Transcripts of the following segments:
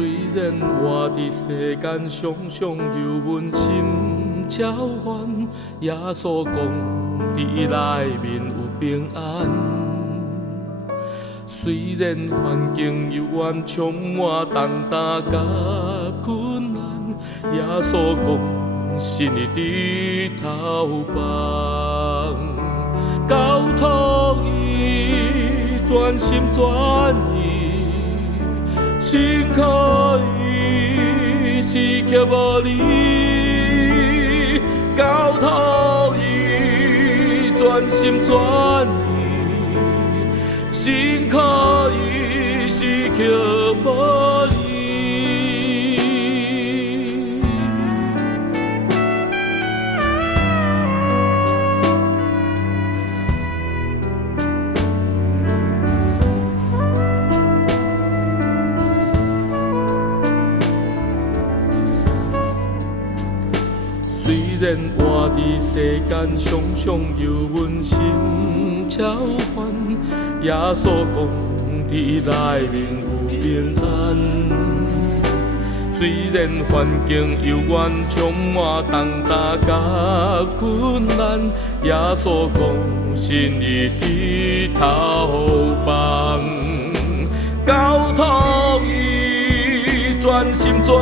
虽然活伫世间，常常由阮心焦烦。耶稣讲，伫伊内面有平安。虽然环境幽暗，充满重担甲困难，耶稣讲，信伊伫头旁，交托伊，全心全意，心可以失去无你，交托伊，全心全意，心可以失去无你。虽然活伫世间，常常由阮心焦烦，耶稣讲，伫伊内面有平安。虽然环境幽暗，充满重担甲困难，耶稣讲，信伊伫头旁，交托伊，全心全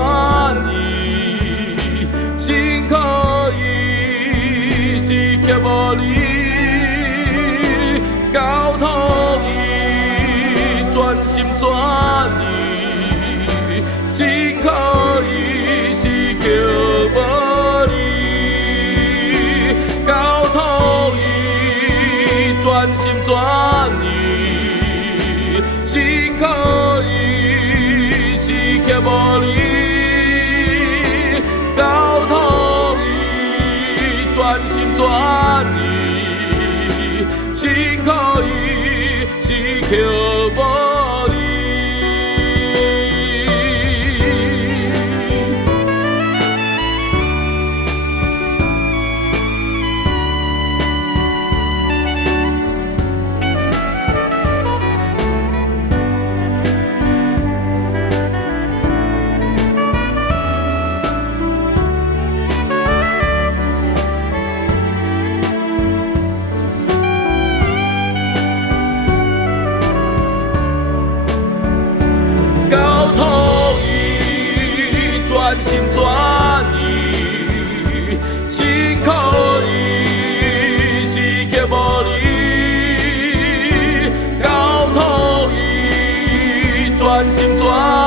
意，心可以失去无你，交托伊，全心全意，心可以失去无你，交托伊，全心全意，心可以失去无你，交托伊，全心全意，心可以失去无你。交托伊，全心全意，心可以失去无你，交托伊，全心全意。